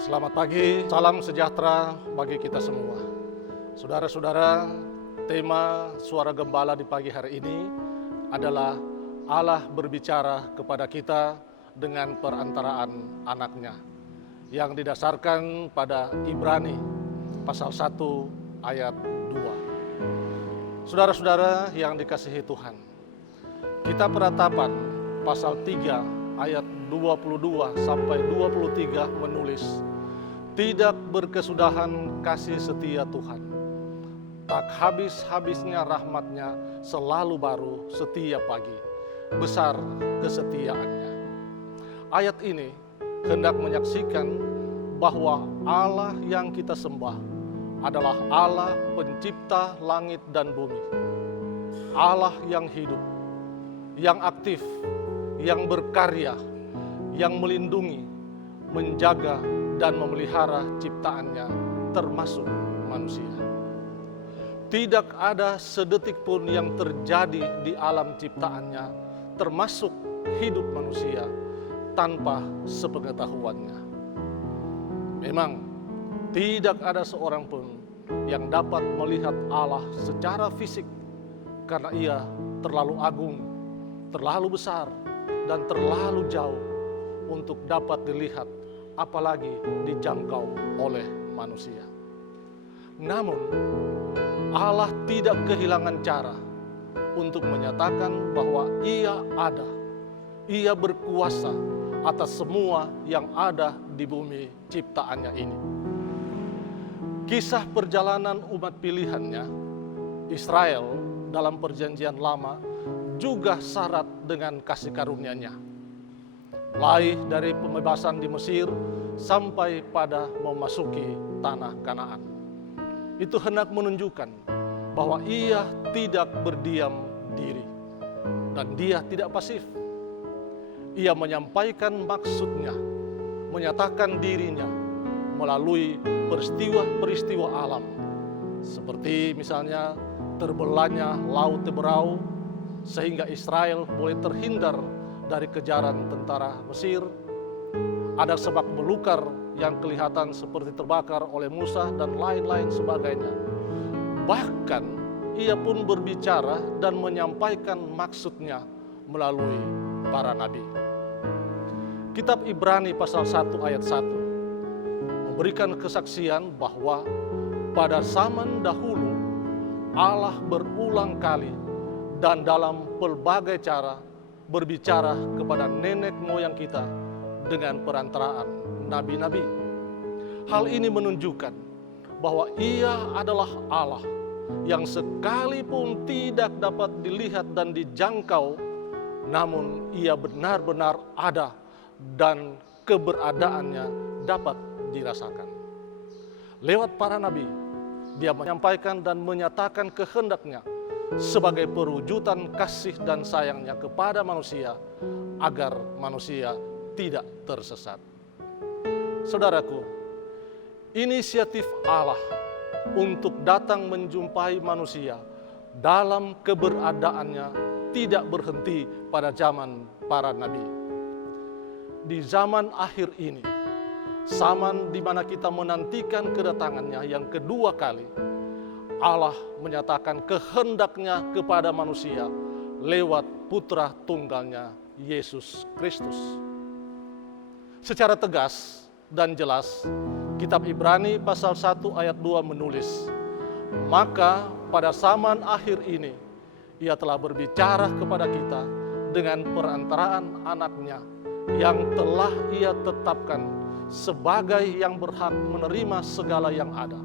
Selamat pagi, salam sejahtera bagi kita semua. Saudara-saudara, tema Suara Gembala di pagi hari ini adalah Allah berbicara kepada kita dengan perantaraan anaknya, yang didasarkan pada Ibrani pasal 1 ayat 2. Saudara-saudara yang dikasihi Tuhan, kita peratapan pasal 3 ayat 22 sampai 23 menulis, tidak berkesudahan kasih setia Tuhan, tak habis-habisnya rahmatnya selalu baru setiap pagi, besar kesetiaannya. Ayat ini hendak menyaksikan bahwa Allah yang kita sembah adalah Allah pencipta langit dan bumi, Allah yang hidup, yang aktif, yang berkarya, yang melindungi, menjaga, dan memelihara ciptaannya termasuk manusia. Tidak ada sedetik pun yang terjadi di alam ciptaannya termasuk hidup manusia tanpa sepengetahuannya. Memang tidak ada seorang pun yang dapat melihat Allah secara fisik karena ia terlalu agung, terlalu besar, dan terlalu jauh untuk dapat dilihat, apalagi dijangkau oleh manusia. Namun, Allah tidak kehilangan cara untuk menyatakan bahwa Ia ada, Ia berkuasa atas semua yang ada di bumi ciptaannya ini. Kisah perjalanan umat pilihannya, Israel dalam perjanjian lama, juga syarat dengan kasih karunia-Nya. Mulai dari pembebasan di Mesir sampai pada memasuki tanah Kanaan. Itu hendak menunjukkan bahwa Ia tidak berdiam diri dan Dia tidak pasif. Ia menyampaikan maksudnya, menyatakan dirinya melalui peristiwa-peristiwa alam. Seperti misalnya terbelahnya Laut Teberau sehingga Israel boleh terhindar dari kejaran tentara Mesir. Ada semak belukar yang kelihatan seperti terbakar oleh Musa dan lain-lain sebagainya. Bahkan ia pun berbicara dan menyampaikan maksudnya melalui para nabi. Kitab Ibrani pasal 1 ayat 1 memberikan kesaksian bahwa pada zaman dahulu Allah berulang kali dan dalam pelbagai cara berbicara kepada nenek moyang kita dengan perantaraan nabi-nabi. Hal ini menunjukkan bahwa Ia adalah Allah yang sekalipun tidak dapat dilihat dan dijangkau, namun Ia benar-benar ada dan keberadaannya dapat dirasakan. Lewat para nabi, Dia menyampaikan dan menyatakan kehendaknya sebagai perwujudan kasih dan sayangnya kepada manusia, agar manusia tidak tersesat. Saudaraku, inisiatif Allah untuk datang menjumpai manusia dalam keberadaannya tidak berhenti pada zaman para nabi. Di zaman akhir ini, zaman di mana kita menantikan kedatangannya yang kedua kali, Allah menyatakan kehendaknya kepada manusia lewat putra tunggalnya Yesus Kristus. Secara tegas dan jelas, kitab Ibrani pasal 1 ayat 2 menulis, maka pada zaman akhir ini Ia telah berbicara kepada kita dengan perantaraan anaknya yang telah Ia tetapkan sebagai yang berhak menerima segala yang ada.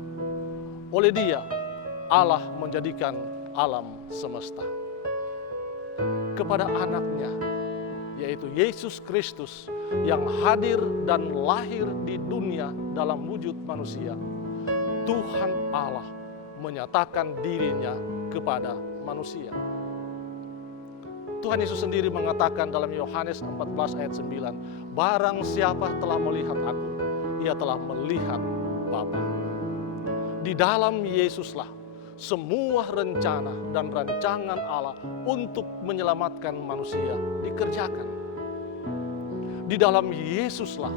Oleh Dia, Allah menjadikan alam semesta. Kepada anaknya, yaitu Yesus Kristus, yang hadir dan lahir di dunia dalam wujud manusia, Tuhan Allah menyatakan dirinya kepada manusia. Tuhan Yesus sendiri mengatakan dalam Yohanes 14 ayat 9, barang siapa telah melihat aku, ia telah melihat Bapa. Di dalam Yesuslah semua rencana dan rancangan Allah untuk menyelamatkan manusia dikerjakan. Di dalam Yesuslah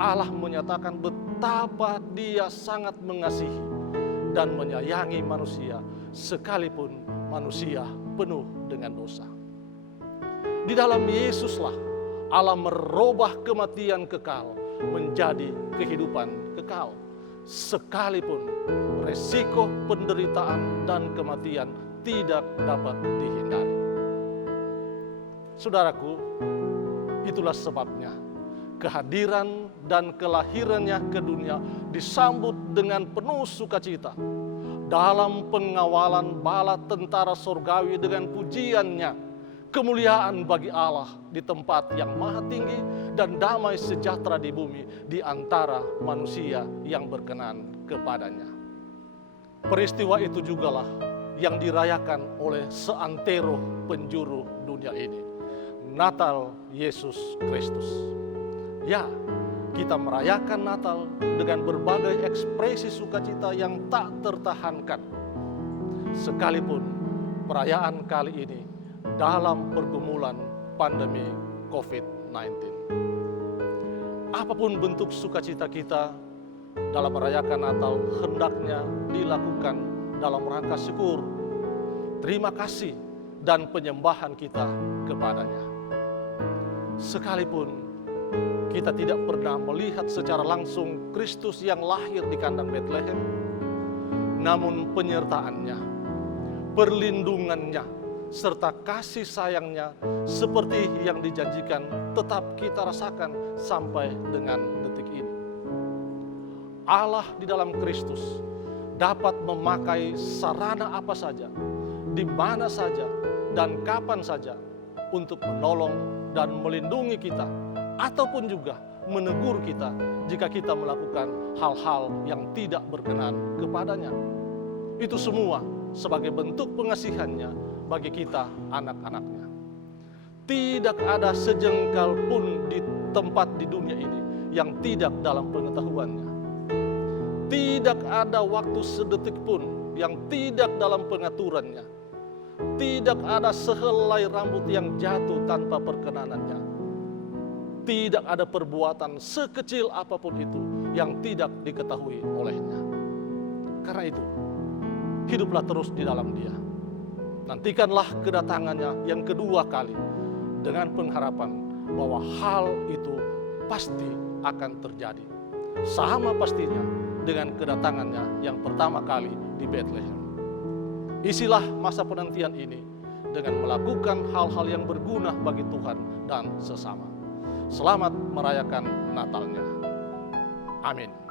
Allah menyatakan betapa betapa Dia sangat mengasihi dan menyayangi manusia, sekalipun manusia penuh dengan dosa. Di dalam Yesuslah Allah merubah kematian kekal menjadi kehidupan kekal, sekalipun resiko penderitaan dan kematian tidak dapat dihindari. Saudaraku, itulah sebabnya kehadiran dan kelahirannya ke dunia disambut dengan penuh sukacita. Dalam pengawalan bala tentara surgawi dengan pujiannya, kemuliaan bagi Allah di tempat yang maha tinggi dan damai sejahtera di bumi di antara manusia yang berkenan kepadanya. Peristiwa itu jugalah yang dirayakan oleh seantero penjuru dunia ini, Natal Yesus Kristus. Ya, kita merayakan Natal dengan berbagai ekspresi sukacita yang tak tertahankan. Sekalipun perayaan kali ini dalam pergumulan pandemi COVID-19. Apapun bentuk sukacita kita dalam merayakan Natal hendaknya dilakukan dalam rangka syukur, terima kasih, dan penyembahan kita kepadanya. Sekalipun kita tidak pernah melihat secara langsung Kristus yang lahir di kandang Betlehem, namun penyertaannya, perlindungannya, serta kasih sayangnya seperti yang dijanjikan tetap kita rasakan sampai dengan detik ini. Allah di dalam Kristus dapat memakai sarana apa saja, di mana saja, dan kapan saja untuk menolong dan melindungi kita, ataupun juga menegur kita jika kita melakukan hal-hal yang tidak berkenan kepadanya. Itu semua sebagai bentuk pengasihannya bagi kita anak-anaknya. Tidak ada sejengkal pun di tempat di dunia ini yang tidak dalam pengetahuannya. Tidak ada waktu sedetik pun yang tidak dalam pengaturannya. Tidak ada sehelai rambut yang jatuh tanpa perkenanannya. Tidak ada perbuatan sekecil apapun itu yang tidak diketahui olehnya. Karena itu, hiduplah terus di dalam Dia. Nantikanlah kedatangannya yang kedua kali dengan pengharapan bahwa hal itu pasti akan terjadi. Sama pastinya dengan kedatangannya yang pertama kali di Bethlehem. Isilah masa penantian ini dengan melakukan hal-hal yang berguna bagi Tuhan dan sesama. Selamat merayakan Natalnya. Amin.